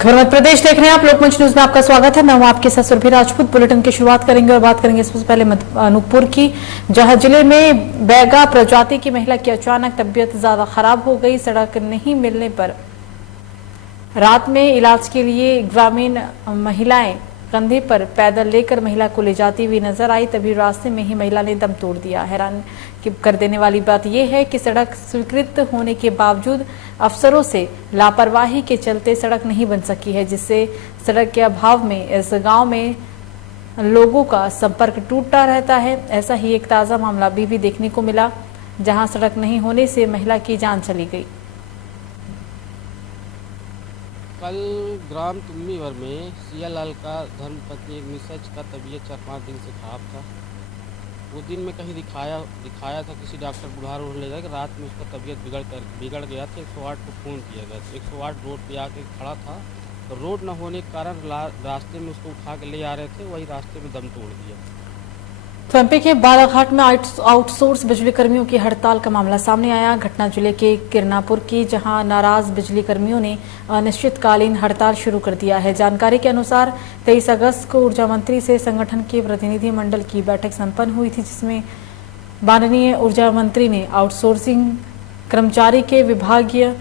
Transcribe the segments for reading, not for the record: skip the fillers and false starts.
खबर मध्य प्रदेश देख रहे हैं आप। लोकमंच न्यूज में आपका स्वागत है। मैं हूं आपके साथ सुरभि राजपूत। बुलेटिन की शुरुआत करेंगे और बात करेंगे सबसे पहले अनूपपुर की, जहां जिले में बैगा प्रजाति की महिला की अचानक तबीयत ज्यादा खराब हो गई। सड़क नहीं मिलने पर रात में इलाज के लिए ग्रामीण महिलाएं कंधे पर पैदल लेकर महिला को ले जाती हुई नजर आई। तभी रास्ते में ही महिला ने दम तोड़ दिया। हैरान कर देने वाली बात यह है कि सड़क स्वीकृत होने के बावजूद अफसरों से लापरवाही के चलते सड़क नहीं बन सकी है, जिससे सड़क के अभाव में इस गांव में लोगों का संपर्क टूटता रहता है। ऐसा ही एक ताजा मामला अभी भी देखने को मिला, जहां सड़क नहीं होने से महिला की जान चली गई। कल ग्राम तुम्मीवर में सियालाल का धर्मपत्नी एक मिसेज का तबीयत 4-5 दिन से खराब था। वो दिन में कहीं दिखाया था किसी डॉक्टर बुढ़ार ले जाए कि रात में उसका तबीयत बिगड़ गया था। 108 को फ़ोन किया गया। 108 रोड पे आके खड़ा था, तो रोड न होने के कारण रास्ते में उसको उठा के ले आ रहे थे, वही रास्ते में दम तोड़ दिया। तो एमपी के बालाघाट में आउटसोर्स बिजली कर्मियों की हड़ताल का मामला सामने आया। घटना जिले के किरनापुर की, जहां नाराज बिजली कर्मियों ने अनिश्चितकालीन हड़ताल शुरू कर दिया है। जानकारी के अनुसार 23 अगस्त को ऊर्जा मंत्री से संगठन के प्रतिनिधि मंडल की बैठक संपन्न हुई थी, जिसमें माननीय ऊर्जा मंत्री ने आउटसोर्सिंग कर्मचारी के विभागीय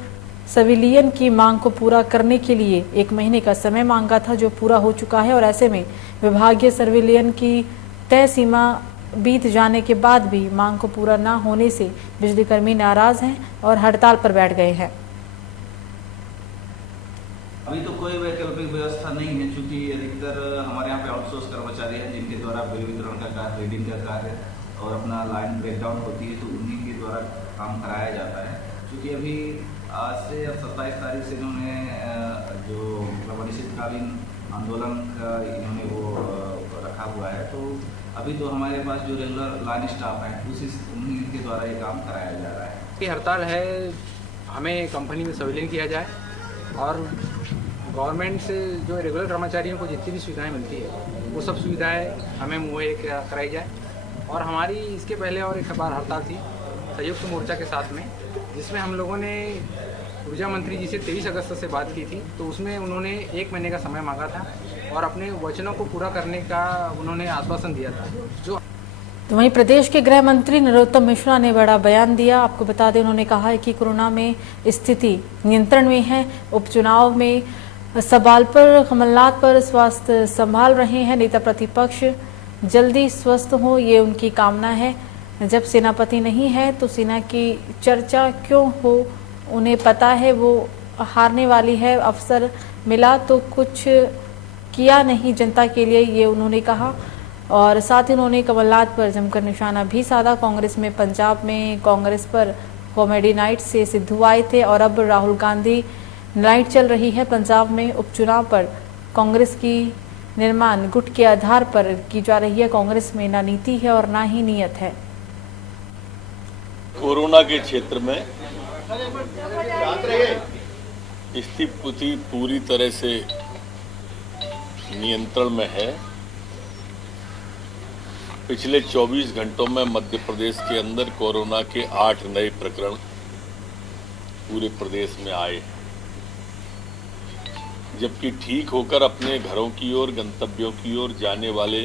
संविलियन की मांग को पूरा करने के लिए 1 महीने का समय मांगा था, जो पूरा हो चुका है। और ऐसे में विभागीय संविलियन की तय सीमा बीत जाने के बाद भी मांग को पूरा न होने से बिजली कर्मी नाराज हैं और हड़ताल पर बैठ गए हैं। अभी तो कोई वैकल्पिक व्यवस्था नहीं है, क्योंकि अधिकतर हमारे यहाँ पे आउटसोर्स कर्मचारी हैं, जिनके द्वारा बिल वितरण का कार्य, रीडिंग का कार्य और अपना लाइन ब्रेकडाउन होती है, तो उन्हीं के द्वारा काम कराया जाता है। क्योंकि अभी आज से 27 तारीख से इन्होंने जो अनिश्चितकालीन आंदोलन का इन्होंने वो रखा हुआ है, तो अभी तो हमारे पास जो रेगुलर लाइन स्टाफ है उन्हीं के द्वारा ये काम कराया जा रहा है। ये हड़ताल है, हमें कंपनी में संविलियन किया जाए और गवर्नमेंट से जो रेगुलर कर्मचारियों को जितनी भी सुविधाएं मिलती है वो सब सुविधाएं हमें मुहैया कराई जाए। और हमारी इसके पहले और एक बार हड़ताल थी संयुक्त मोर्चा के साथ में, जिसमें हम लोगों ने ऊर्जा मंत्री जी से 23 अगस्त से बात की थी, तो उसमें उन्होंने 1 महीने का समय मांगा था और अपने वचनों को पूरा करने का उन्होंने आश्वासन दिया था। तो वहीं प्रदेश के गृह मंत्री नरोत्तम मिश्रा ने बड़ा बयान दिया। आपको बता दें, उन्होंने कहा है कि कोरोना में स्थिति नियंत्रण में है। उपचुनाव में सवाल पर कमलनाथ पर स्वास्थ्य संभाल रहे हैं नेता प्रतिपक्ष, जल्दी स्वस्थ हो ये उनकी कामना है। जब सेनापति नहीं है तो सेना की चर्चा क्यों हो, उन्हें पता है वो हारने वाली है। अवसर मिला तो कुछ किया नहीं जनता के लिए, ये उन्होंने कहा। और साथ ही उन्होंने कमलनाथ पर जमकर निशाना भी साधा। कांग्रेस में पंजाब में कांग्रेस पर कॉमेडी नाइट से सिद्धू आए थे और अब राहुल गांधी नाइट चल रही है। पंजाब में उपचुनाव पर कांग्रेस की निर्माण गुट के आधार पर की जा रही है। कांग्रेस में ना नीति है और ना ही नीयत है। कोरोना के क्षेत्र में स्थिति पूरी तरह से नियंत्रण में है। पिछले 24 घंटों में मध्य प्रदेश के अंदर कोरोना के 8 नए प्रकरण पूरे प्रदेश में आए, जबकि ठीक होकर अपने घरों की ओर, गंतव्यों की ओर जाने वाले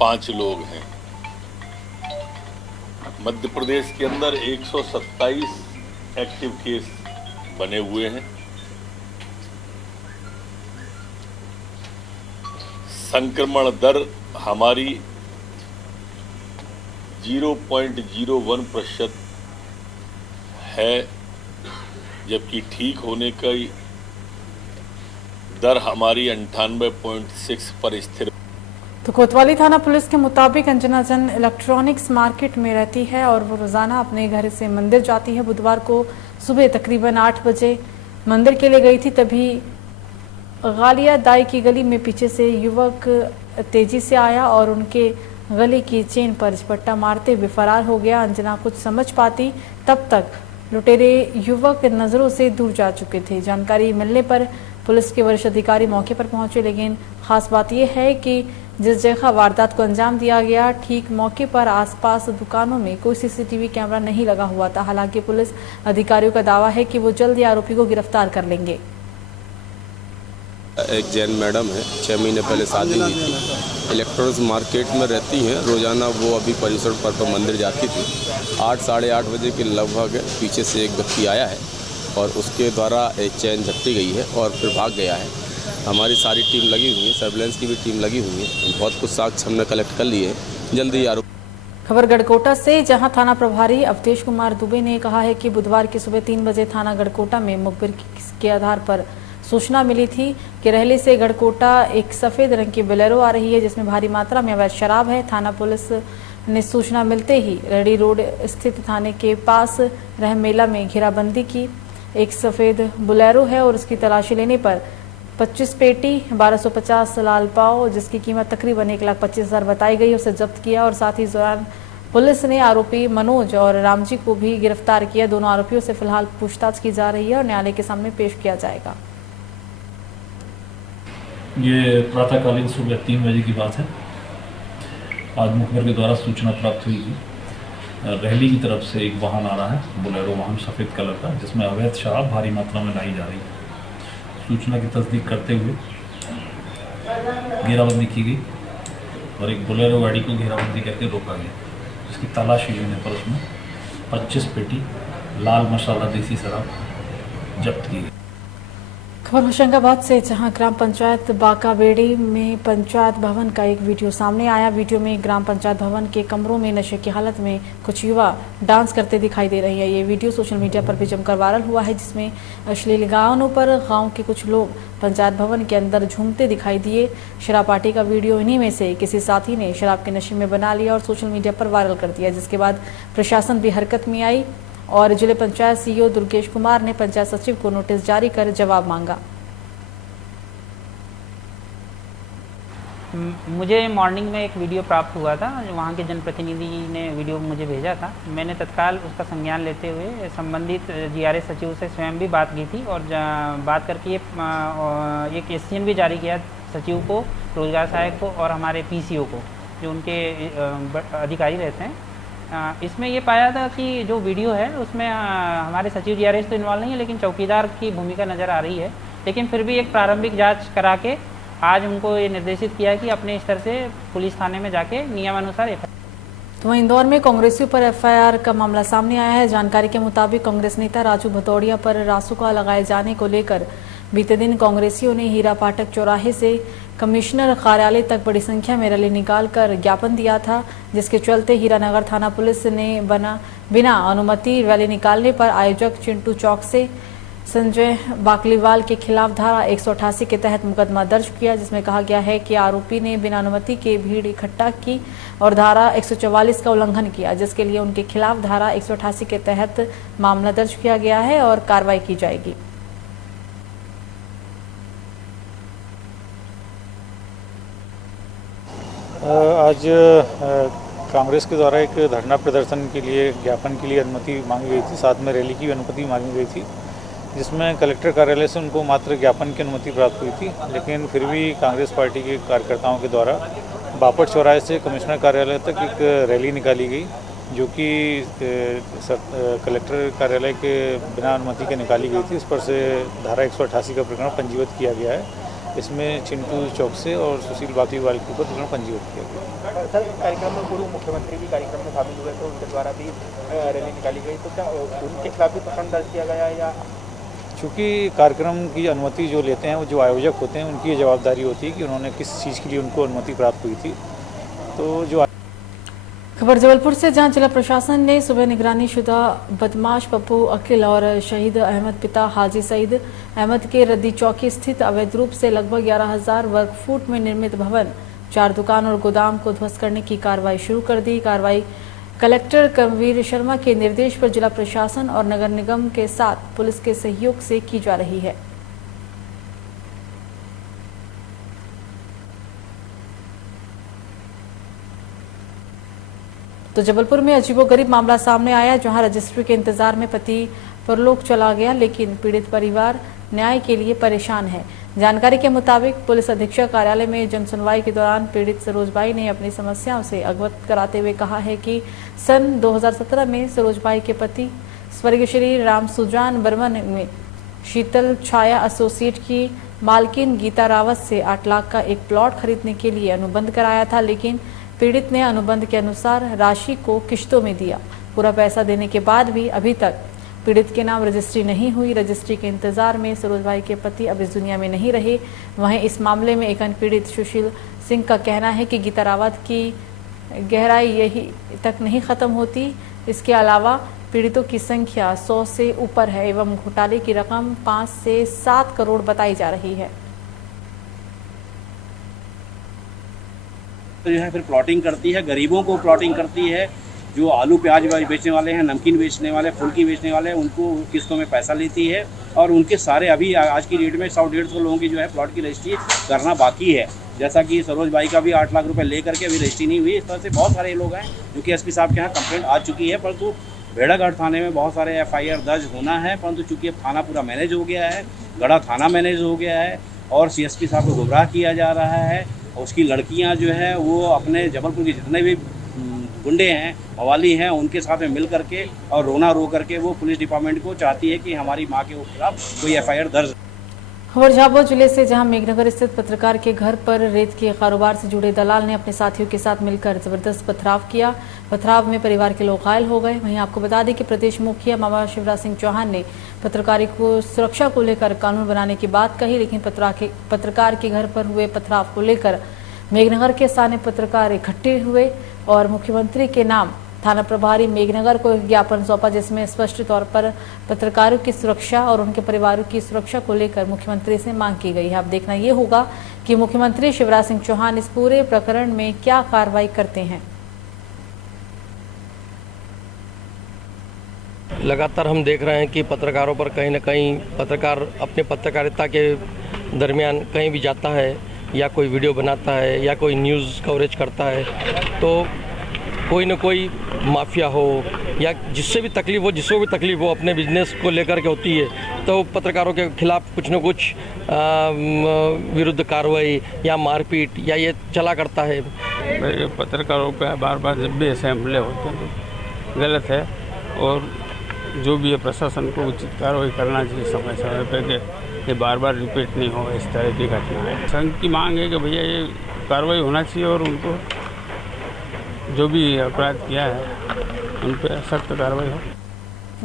5 लोग हैं। मध्य प्रदेश के अंदर 127 एक्टिव केस बने हुए हैं। संक्रमण दर हमारी 0.01% है, जबकि ठीक होने की दर हमारी 98.6 पर स्थिर। तो कोतवाली थाना पुलिस के मुताबिक अंजना जन इलेक्ट्रॉनिक्स मार्केट में रहती है और वो रोजाना अपने घर से मंदिर जाती है। बुधवार को सुबह तकरीबन 8 बजे मंदिर के लिए गई थी, तभी गालिया दाई की गली में पीछे से युवक तेजी से आया और उनके गले की चेन पर झपट्टा मारते हुए फरार हो गया। अंजना कुछ समझ पाती तब तक लुटेरे युवक नजरों से दूर जा चुके थे। जानकारी मिलने पर पुलिस के वरिष्ठ अधिकारी मौके पर पहुंचे, लेकिन खास बात यह है कि जिस जगह वारदात को अंजाम दिया गया, ठीक मौके पर आसपास दुकानों में कोई सीसीटीवी कैमरा नहीं लगा हुआ था। हालांकि पुलिस अधिकारियों का दावा है कि वो जल्द ही आरोपी को गिरफ्तार कर लेंगे। एक जैन मैडम है, 6 महीने पहले शादी हुई थी। इलेक्ट्रॉनिक्स मार्केट में रहती हैं, रोज़ाना वो अभी परिसर पर मंदिर जाती थी। 8 साढ़े 8 बजे के लगभग पीछे से एक व्यक्ति आया है और उसके द्वारा एक चैन झपटी गई है और फिर भाग गया है। हमारी सारी टीम लगी हुई है, सर्विलेंस की भी टीम लगी हुई है। बहुत कुछ साक्ष्य हमने कलेक्ट कर लिए हैं, जल्दी आरोप। खबर गढ़कोटा से, जहां थाना प्रभारी अवधेश कुमार दुबे ने कहा है कि बुधवार की सुबह 3 बजे थाना गढ़कोटा में मुखबिर के आधार पर सूचना मिली थी कि रहली से गढ़कोटा एक सफेद रंग की बोलेरो आ रही है जिसमें भारी मात्रा में अवैध शराब है। थाना पुलिस ने सूचना मिलते ही रेडी रोड स्थित थाने के पास रह मेला में घेराबंदी की। एक सफेद बोलेरो है और उसकी तलाशी लेने पर 25 पेटी 1250 लाल पाव जिसकी कीमत तकरीबन 1,25,000 बताई गई, उसे जब्त किया और साथ ही इस दौरान पुलिस ने आरोपी मनोज और रामजी को भी गिरफ्तार किया। दोनों आरोपियों से फिलहाल पूछताछ की जा रही है और न्यायालय के सामने पेश किया जाएगा। ये प्रातःकालीन सुबह 3 बजे की बात है। आज मुखबिर के द्वारा सूचना प्राप्त हुई कि रहली की तरफ से एक वाहन आ रहा है, बोलेरो वाहन सफ़ेद कलर का, जिसमें अवैध शराब भारी मात्रा में लाई जा रही है। सूचना की तस्दीक करते हुए घेराबंदी की गई और एक बोलेरो गाड़ी को घेराबंदी करके रोका गया, जिसकी तलाशी लेने पर उसमें 25 पेटी लाल मसाला देसी शराब जब्त की गई। खबर होशंगाबाद से, जहां ग्राम पंचायत बाकाबेड़ी में पंचायत भवन का एक वीडियो सामने आया। वीडियो में ग्राम पंचायत भवन के कमरों में नशे की हालत में कुछ युवा डांस करते दिखाई दे रहे हैं। ये वीडियो सोशल मीडिया पर भी जमकर वायरल हुआ है, जिसमें अश्लील गानों पर गांव के कुछ लोग पंचायत भवन के अंदर झूमते दिखाई दिए। शराब पार्टी का वीडियो इन्हीं में से किसी साथी ने शराब के नशे में बना लिया और सोशल मीडिया पर वायरल कर दिया, जिसके बाद प्रशासन भी हरकत में आई और जिले पंचायत सीईओ दुर्गेश कुमार ने पंचायत सचिव को नोटिस जारी कर जवाब मांगा। मुझे मॉर्निंग में एक वीडियो प्राप्त हुआ था, वहाँ के जनप्रतिनिधि ने वीडियो मुझे भेजा था। मैंने तत्काल उसका संज्ञान लेते हुए संबंधित जीआरएस सचिव से स्वयं भी बात की थी और बात करके एक एससीएन भी जारी किया सचिव को, रोजगार सहायक को और हमारे पीसीओ को, जो उनके अधिकारी रहते हैं। इसमें ये पाया था कि जो वीडियो है उसमें हमारे सचिव जीआरएस तो इन्वॉल्व नहीं है, लेकिन चौकीदार की भूमिका नज़र आ रही है। लेकिन फिर भी एक प्रारंभिक जाँच करा के आज उनको ये निर्देशित किया है कि अपने स्तर से पुलिस थाने में जाके नियमानुसार तो वहीं इंदौर में कांग्रेसियों पर एफआईआर का मामला सामने आया है। जानकारी के मुताबिक कांग्रेस नेता राजू भदौड़िया पर रासुका लगाए जाने को लेकर बीते दिन कांग्रेसियों ने हीरा फाटक चौराहे से कमिश्नर कार्यालय तक बड़ी संख्या में रैली निकालकर ज्ञापन दिया था, जिसके चलते हीरानगर थाना पुलिस ने बिना अनुमति रैली निकालने पर आयोजक चिंटू चौक से संजय बाकलीवाल के खिलाफ धारा 188 के तहत मुकदमा दर्ज किया, जिसमें कहा गया है कि आरोपी ने बिना अनुमति के भीड़ इकट्ठा की और धारा 144 का उल्लंघन किया, जिसके लिए उनके खिलाफ धारा 188 के तहत मामला दर्ज किया गया है और कार्रवाई की जाएगी। आज कांग्रेस के द्वारा एक धरना प्रदर्शन के लिए ज्ञापन के लिए अनुमति मांगी गई थी, साथ में रैली की अनुमति मांगी गई थी, जिसमें कलेक्टर कार्यालय से उनको मात्र ज्ञापन की अनुमति प्राप्त हुई थी। लेकिन फिर भी कांग्रेस पार्टी के कार्यकर्ताओं के द्वारा बापट चौराहे से कमिश्नर कार्यालय तक एक रैली निकाली गई, जो कि कलेक्टर कार्यालय के बिना अनुमति के निकाली गई थी। इस पर से धारा 188 का प्रकरण पंजीबद्ध किया गया है। इसमें चिंटू चौक से और सुशील बाकलीवाल के ऊपर प्रकरण पंजीबद्ध किया गया। सर, कार्यक्रम में पूर्व मुख्यमंत्री भी कार्यक्रम में शामिल हुए, तो उनके द्वारा भी रैली निकाली गई, तो क्या उनके खिलाफ भी प्रकरण दर्ज किया गया या? चूँकि कार्यक्रम की अनुमति जो लेते हैं वो जो आयोजक होते हैं, उनकी ये जवाबदारी होती है कि उन्होंने किस चीज़ के लिए उनको अनुमति प्राप्त हुई थी। तो जो खबर जबलपुर से, जहां जिला प्रशासन ने सुबह निगरानी शुदा बदमाश पप्पू अकील और शहीद अहमद पिता हाजी सईद अहमद के रद्दी चौकी स्थित अवैध रूप से लगभग 11,000 वर्ग फुट में निर्मित भवन, 4 दुकान और गोदाम को ध्वस्त करने की कार्रवाई शुरू कर दी। कार्रवाई कलेक्टर कर्मवीर शर्मा के निर्देश पर जिला प्रशासन और नगर निगम के साथ पुलिस के सहयोग से की जा रही है। तो जबलपुर में अजीबोगरीब मामला सामने आया, जहां रजिस्ट्री के इंतजार में पति परलोक चला गया, लेकिन पीड़ित परिवार न्याय के लिए परेशान है। जानकारी के मुताबिक पुलिस अधीक्षक कार्यालय में जनसुनवाई के दौरान पीड़ित सरोजबाई ने अपनी समस्याओं से अवगत कराते हुए कहा है कि सन 2017 में सरोजबाई के पति स्वर्गीय श्री राम सुजान बर्मन में शीतल छाया एसोसिएट की मालकिन गीता रावत से 8 लाख का एक प्लॉट खरीदने के लिए अनुबंध कराया था, लेकिन पीड़ित ने अनुबंध के अनुसार राशि को किश्तों में दिया। पूरा पैसा देने के बाद भी अभी तक पीड़ित के नाम रजिस्ट्री नहीं हुई। रजिस्ट्री के इंतजार में सरोजबाई के पति अब इस दुनिया में नहीं रहे। वहीं इस मामले में एक अन्य पीड़ित सुशील सिंह का कहना है कि गीता रावत की गहराई यही तक नहीं खत्म होती। इसके अलावा पीड़ितों की संख्या 100 से ऊपर है एवं घोटाले की रकम 5 से 7 करोड़ बताई जा रही है। तो जो है फिर प्लॉटिंग करती है, गरीबों को प्लॉटिंग करती है। जो आलू प्याज बेचने वाले हैं, नमकीन बेचने वाले, फुल्की बेचने वाले हैं, उनको किस्तों में पैसा लेती है। और उनके सारे अभी आज की डेट में 100-150 लोगों की जो है प्लॉट की रजिस्ट्री करना बाकी है। जैसा कि सरोज बाई का भी 8 लाख रुपए लेकर के अभी रजिस्ट्री नहीं हुई। इस तरह से बहुत सारे लोग हैं जो कि एसपी साहब के यहाँ कंप्लेंट आ चुकी है, परंतु भेड़ाघाट थाने में बहुत सारे FIR दर्ज होना है, परंतु चूँकि अब थाना पूरा मैनेज हो गया है, गढ़ा थाना मैनेज हो गया है और CSP साहब को गुमराह किया जा रहा है। उसकी लड़कियां जो है वो अपने जबलपुर के जितने भी गुंडे हैं, मवाली हैं, उनके साथ में मिल करके और रोना रो करके वो पुलिस डिपार्टमेंट को चाहती है कि हमारी माँ के खिलाफ कोई FIR दर्ज। खबर झाबुआ जिले से, जहां मेघनगर स्थित पत्रकार के घर पर रेत के कारोबार से जुड़े दलाल ने अपने साथियों के साथ मिलकर जबरदस्त पथराव किया। पथराव में परिवार के लोग घायल हो गए। वहीं आपको बता दें कि प्रदेश मुखिया मामा शिवराज सिंह चौहान ने पत्रकारों को सुरक्षा को लेकर कानून बनाने की बात कही, लेकिन पत्रकार के घर पर हुए पथराव को लेकर मेघनगर के स्थानीय पत्रकार इकट्ठे हुए और मुख्यमंत्री के नाम थाना प्रभारी मेघनगर को एक ज्ञापन सौंपा, जिसमें स्पष्ट तौर पर पत्रकारों की सुरक्षा और उनके परिवारों की सुरक्षा को लेकर मुख्यमंत्री से मांग की गई है। अब देखना ये होगा कि मुख्यमंत्री शिवराज सिंह चौहान इस पूरे प्रकरण में क्या कार्रवाई करते हैं। लगातार हम देख रहे हैं कि पत्रकारों पर कहीं न कहीं पत्रकार अपने पत्रकारिता के दरमियान कहीं भी जाता है या कोई वीडियो बनाता है या कोई न्यूज़ कवरेज करता है, तो कोई न कोई माफिया हो या जिससे भी तकलीफ हो, जिसको भी तकलीफ हो अपने बिजनेस को लेकर के होती है, तो पत्रकारों के खिलाफ कुछ न कुछ विरुद्ध कार्रवाई या मारपीट या ये चला करता है। पत्रकारों पर बार बार जब भी ऐसे हमले होते हैं तो गलत है और जो भी है प्रशासन को उचित कार्रवाई करना चाहिए समय समय पर कि ये बार बार रिपीट नहीं हो इस तरह की घटनाएं। संघ की मांग है कि भैया ये कार्रवाई होना चाहिए और उनको जो भी अपराध किया है उन पर सख्त कार्रवाई हो।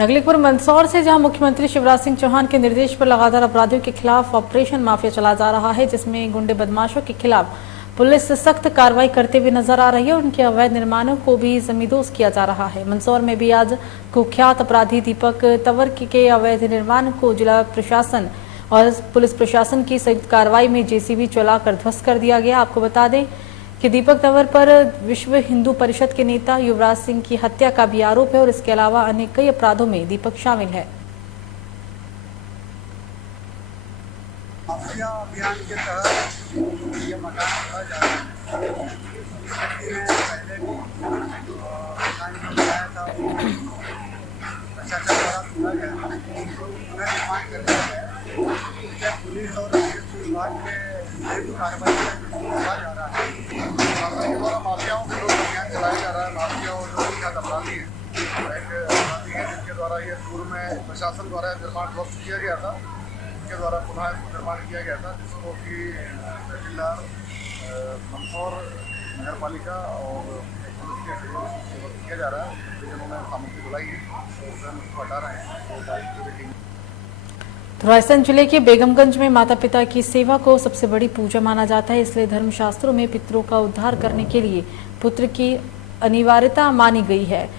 अगली खबर मंदसौर से, जहां मुख्यमंत्री शिवराज सिंह चौहान के निर्देश पर लगातार अपराधियों के खिलाफ ऑपरेशन माफिया चला जा रहा है, जिसमें गुंडे बदमाशों के खिलाफ पुलिस सख्त कार्रवाई करते हुए नजर आ रही है और उनके अवैध निर्माणों को भी जमींदोज किया जा रहा है। मंदसौर में भी आज कुख्यात अपराधी दीपक तंवर के अवैध निर्माण को जिला प्रशासन और पुलिस प्रशासन की संयुक्त कार्रवाई में JCB चलाकर ध्वस्त कर दिया गया। आपको बता दें कि दीपक तंवर पर विश्व हिंदू परिषद के नेता युवराज सिंह की हत्या का भी आरोप है और इसके अलावा अन्य कई अपराधों में दीपक शामिल है। अभियान के तहत ये मकान खोला जा रहा है। पहले भी मकान बनाया था, प्रशासन द्वारा खोला गया था, निर्माण कर दिया गया। पुलिस और विभाग के कार्रवाई किया जा रहा है। माफियाओं के विरुद्ध अभियान चलाया जा रहा है। माफिया और जो कुख्यात अपराधी हैं, अपराधी हैं जिनके द्वारा ये पूर्व में प्रशासन द्वारा निर्माण ध्वस्त किया गया था, उनके द्वारा पुनः निर्माण किया गया था, जिसको कि तहसीलदार मंदसौर नगर पालिका और पुलिस के सहयोग किया जा रहा है। जिन्होंने सामग्री बुलाई है तो उसको हटा रहे हैं। तो राजस्थान जिले के बेगमगंज में माता पिता की सेवा को सबसे बड़ी पूजा माना जाता है, इसलिए धर्मशास्त्रों में पितरों का उद्धार करने के लिए पुत्र की अनिवार्यता मानी गई है।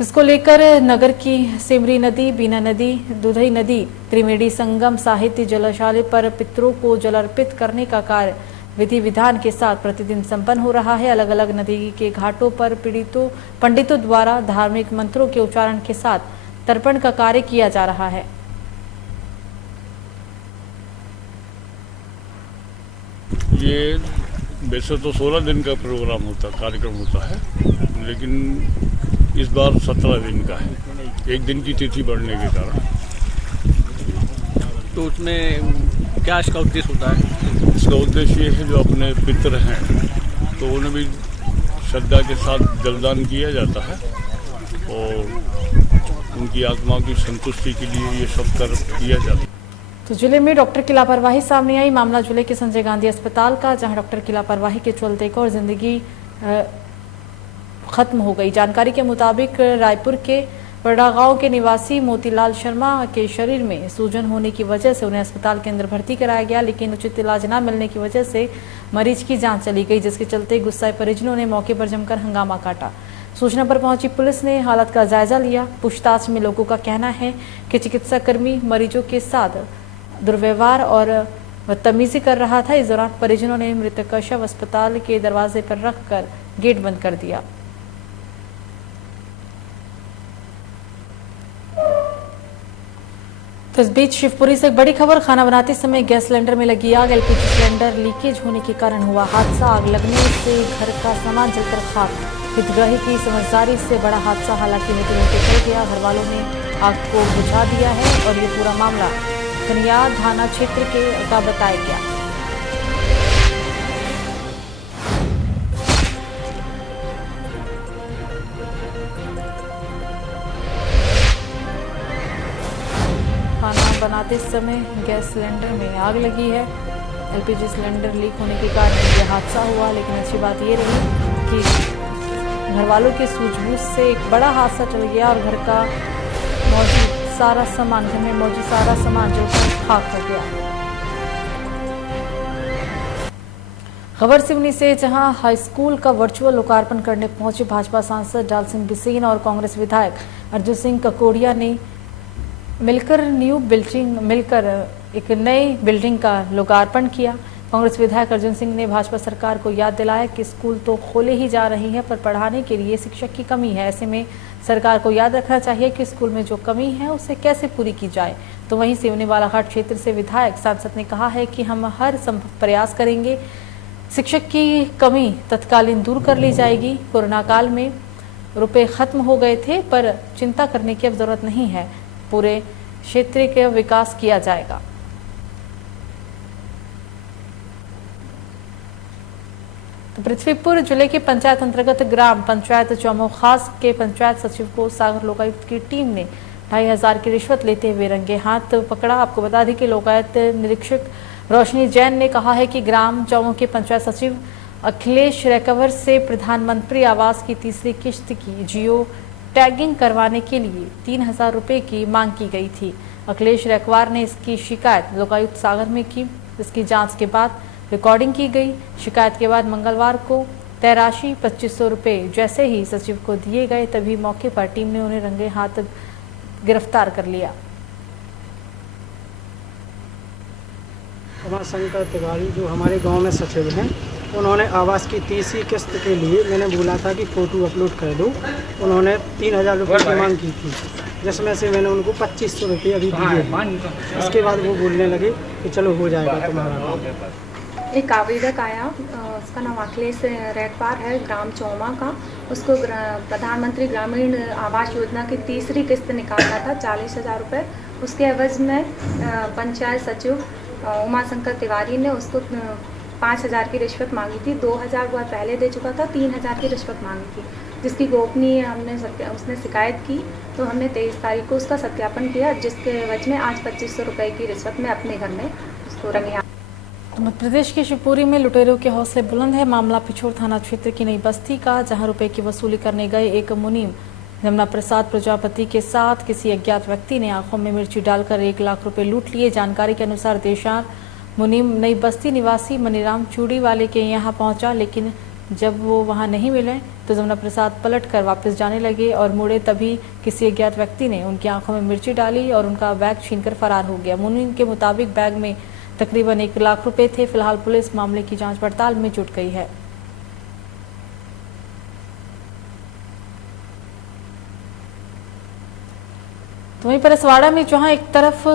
इसको लेकर नगर की सिमरी नदी, बीना नदी, दुधई नदी, त्रिवेणी संगम साहित्य जलाशय पर पितरों को जल अर्पित करने का कार्य विधि विधान के साथ प्रतिदिन संपन्न हो रहा है। अलग अलग नदी के घाटों पर पंडितों द्वारा धार्मिक मंत्रों के उच्चारण के साथ तर्पण का कार्य किया जा रहा है। ये वैसे तो 16 दिन का प्रोग्राम कार्यक्रम होता है, लेकिन इस बार 17 दिन का है, एक दिन की तिथि बढ़ने के कारण। तो उसमें क्या इसका उद्देश्य होता है? इसका उद्देश्य ये है जो अपने पितर हैं तो उन्हें भी श्रद्धा के साथ जलदान किया जाता है और उनकी आत्मा की संतुष्टि के लिए ये सब कर्म किया जाता है। तो जिले में डॉक्टर की लापरवाही सामने आई। मामला जिले के संजय गांधी अस्पताल का, जहां डॉक्टर की लापरवाही के चलते एक और जिंदगी खत्म हो गई। जानकारी के मुताबिक रायपुर के बड़ा गांव के निवासी मोतीलाल शर्मा के शरीर में सूजन होने की वजह से उन्हें अस्पताल के अंदर भर्ती कराया गया, लेकिन उचित इलाज न मिलने की वजह से मरीज की जान चली गई, जिसके चलते गुस्साए परिजनों ने मौके पर जमकर हंगामा काटा। सूचना पर पहुंची पुलिस ने हालत का जायजा लिया। पूछताछ में लोगों का कहना है कि चिकित्सा कर्मी मरीजों के साथ दुर्व्यवहार और बदतमीजी कर रहा था। इस दौरान परिजनों ने मृतक का शव अस्पताल के दरवाजे पर रखकर गेट बंद कर दिया। तो इस बीच शिवपुरी से एक बड़ी खबर। खाना बनाते समय गैस सिलेंडर में लगी आग। एलपीजी सिलेंडर लीकेज होने के कारण हुआ हादसा। आग लगने से घर का सामान जलकर खाक। हितग्राही की समझदारी से बड़ा हादसा हालांकि होते होते टल गया। घर वालों ने आग को बुझा दिया है और ये पूरा मामला खनिया थाना क्षेत्र का बताया गया। खाना बनाते समय गैस सिलेंडर में आग लगी है। एलपीजी सिलेंडर लीक होने के कारण यह हादसा हुआ, लेकिन अच्छी बात ये रही कि घर वालों की सूझबूझ से एक बड़ा हादसा टल गया और घर का मौजूद सारा सामान, घर में मौजूद सारा सामान जलकर खाक हो गया। खबर सिवनी से, जहां हाई स्कूल का वर्चुअल लोकार्पण करने पहुंचे भाजपा सांसद डाल सिंह बिसेन और कांग्रेस विधायक अर्जुन सिंह ककोड़िया ने मिलकर एक नई बिल्डिंग का लोकार्पण किया। कांग्रेस विधायक अर्जुन सिंह ने भाजपा सरकार को याद दिलाया कि स्कूल तो खोले ही जा रही है, पर पढ़ाने के लिए शिक्षक की कमी है। ऐसे में सरकार को याद रखना चाहिए कि स्कूल में जो कमी है उसे कैसे पूरी की जाए। तो वहीं सिवनी बालाघाट क्षेत्र से विधायक सांसद ने कहा है कि हम हर संभव प्रयास करेंगे, शिक्षक की कमी तत्कालीन दूर कर ली जाएगी। कोरोना काल में रुपए खत्म हो गए थे, पर चिंता करने की अब जरूरत नहीं है, पूरे क्षेत्र का विकास किया जाएगा। तो पृथ्वीपुर जिले के पंचायत अंतर्गत ग्राम पंचायत चौमोखास के पंचायत सचिव को सागर लोकायुक्त की टीम ने 2500 की रिश्वत लेते हुए रंगे हाथ पकड़ा। आपको बता दें कि लोकायुक्त निरीक्षक रोशनी जैन ने कहा है कि ग्राम चौमो के पंचायत सचिव अखिलेश रैकवर से प्रधानमंत्री आवास की तीसरी किश्त की जियो टैगिंग करवाने के लिए 3000 रुपये की मांग की गई थी। अखिलेश रैकवार ने इसकी शिकायत लोकायुक्त सागर में की। इसकी जांच के बाद रिकॉर्डिंग की गई। शिकायत के बाद मंगलवार को तय राशि 2500 रुपये जैसे ही सचिव को दिए गए, तभी मौके पर टीम ने उन्हें रंगे हाथ गिरफ्तार कर लिया। उमाशंकर तिवारी जो हमारे गांव में सचिव हैं, उन्होंने आवास की तीसरी किस्त के लिए मैंने बोला था कि फ़ोटो अपलोड कर दो। उन्होंने 3000 रुपये की मांग की थी, जिसमें से मैंने उनको 2500 रुपये अभी दिए। इसके बाद वो बोलने लगे कि चलो हो जाएगा तुम्हारा काम। एक आवेदक आया, उसका नाम अखिलेश रैकवार है, ग्राम चौमा का। उसको प्रधानमंत्री ग्रामीण आवास योजना की तीसरी किस्त निकालना था 40,000 रुपये। उसके एवज में पंचायत सचिव उमाशंकर तिवारी ने उसको 5000 की रिश्वत मांगी थी। 2000 वह पहले दे चुका था, 3000 की रिश्वत मांगी थी, जिसकी गोपनीय उसने शिकायत की। तो हमने 23 तारीख को उसका सत्यापन किया, जिसके एवज में आज 2500 रुपये की रिश्वत में अपने घर में उसको रंगे हाथ। मध्य प्रदेश के शिवपुरी में लुटेरों के हौसले बुलंद है। मामला पिछोर थाना क्षेत्र की नई बस्ती का, जहां रुपए की वसूली करने गए एक मुनीम जमुना प्रसाद प्रजापति के साथ किसी अज्ञात व्यक्ति ने आंखों में मिर्ची डालकर 1 लाख रुपए लूट लिए। जानकारी के अनुसार देशार मुनीम नई बस्ती निवासी मनीराम चूड़ी वाले के यहां पहुंचा, लेकिन जब वो वहां नहीं मिले तो जमुना प्रसाद पलटकर वापस जाने लगे और मुड़े तभी किसी अज्ञात व्यक्ति ने उनकी आंखों में मिर्ची डाली और उनका बैग छीनकर फरार हो गया। मुनीम के मुताबिक बैग में तकरीबन 1 लाख रुपए थे। फिलहाल पुलिस मामले की जांच पड़ताल में जुट गई है। तो वहीं परसवाड़ा में जहां एक तरफ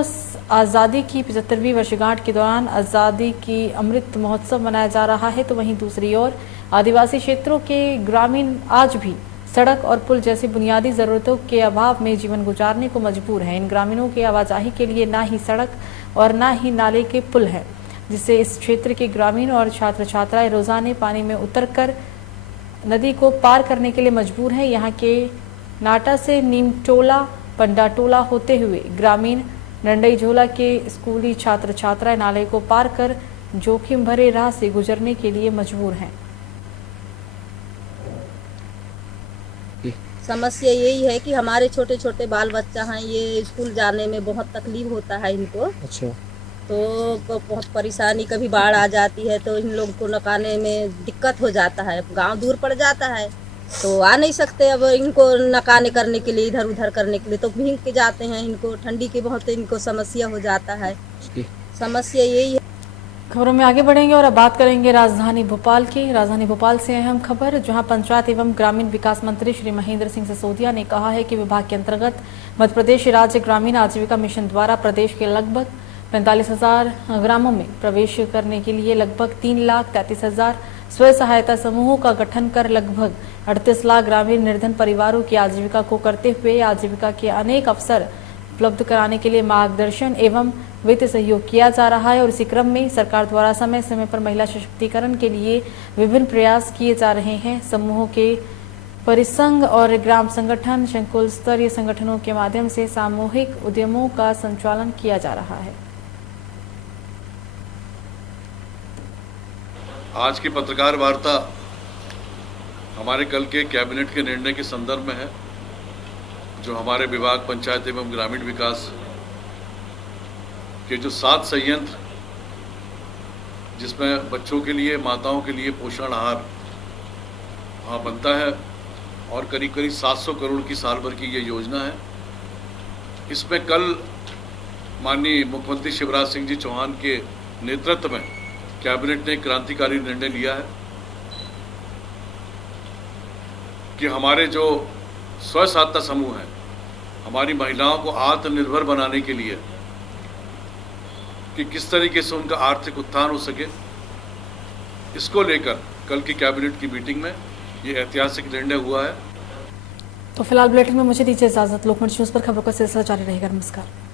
आज़ादी की 75वीं वर्षगांठ के दौरान आज़ादी की अमृत महोत्सव मनाया जा रहा है, तो वहीं दूसरी ओर आदिवासी क्षेत्रों के ग्रामीण आज भी सड़क और पुल जैसी बुनियादी ज़रूरतों के अभाव में जीवन गुजारने को मजबूर हैं। इन ग्रामीणों के आवाजाही के लिए ना ही सड़क और ना ही नाले के पुल हैं, जिससे इस क्षेत्र के ग्रामीण और छात्र छात्राएं रोजाना पानी में उतरकर नदी को पार करने के लिए मजबूर हैं। यहाँ के नाटा से नीमटोला पंडाटोला होते हुए ग्रामीण डंडई झोला के स्कूली छात्र छात्राएं नाले को पार कर जोखिम भरे राह से गुजरने के लिए मजबूर हैं। समस्या यही है कि हमारे छोटे छोटे बाल बच्चा हैं, ये स्कूल जाने में बहुत तकलीफ होता है इनको। अच्छा। तो बहुत परेशानी, कभी बाढ़ आ जाती है तो इन लोग को नकाने में दिक्कत हो जाता है, गांव दूर पड़ जाता है तो आ नहीं सकते। अब इनको नकाने करने के लिए, इधर उधर करने के लिए तो भीग के जाते हैं। इनको ठंडी की बहुत इनको समस्या हो जाता है। समस्या यही है। खबरों में आगे बढ़ेंगे और अब बात करेंगे राजधानी भोपाल की। राजधानी भोपाल से अहम खबर, जहां पंचायत एवं ग्रामीण विकास मंत्री श्री महेंद्र सिंह सिसोदिया ने कहा है कि विभाग के अंतर्गत मध्य प्रदेश राज्य ग्रामीण आजीविका मिशन द्वारा प्रदेश के लगभग 45,000 ग्रामों में प्रवेश करने के लिए लगभग 3,33,000 स्वयं सहायता समूहों का गठन कर लगभग 38 लाख ग्रामीण निर्धन परिवारों की आजीविका को करते हुए आजीविका के अनेक अवसर उपलब्ध कराने के लिए मार्गदर्शन एवं वित्त सहयोग किया जा रहा है। और इसी क्रम में सरकार द्वारा समय समय पर महिला सशक्तिकरण के लिए विभिन्न प्रयास किए जा रहे हैं। समूहों के परिसंघ और ग्राम संगठन, शंकुल स्तरीय संगठनों के माध्यम से सामूहिक उद्यमों का संचालन किया जा रहा है। आज की पत्रकार वार्ता हमारे कल के कैबिनेट के निर्णय के संदर्भ में है, जो हमारे विभाग पंचायत एवं ग्रामीण विकास के जो 7 संयंत्र, जिसमें बच्चों के लिए, माताओं के लिए पोषण आहार वहाँ बनता है और करीब करीब 700 करोड़ की साल भर की ये योजना है। इसमें कल माननीय मुख्यमंत्री शिवराज सिंह जी चौहान के नेतृत्व में कैबिनेट ने क्रांतिकारी निर्णय लिया है कि हमारे जो स्वयं सहायता समूह हैं, हमारी महिलाओं को आत्मनिर्भर बनाने के लिए कि किस तरीके से उनका आर्थिक उत्थान हो सके, इसको लेकर कल की कैबिनेट की मीटिंग में ये ऐतिहासिक निर्णय हुआ है। तो फिलहाल बुलेटिन में मुझे दीजिए इजाजत। लोकमंच न्यूज़ पर खबरों का सिलसिला जारी रहेगा। नमस्कार।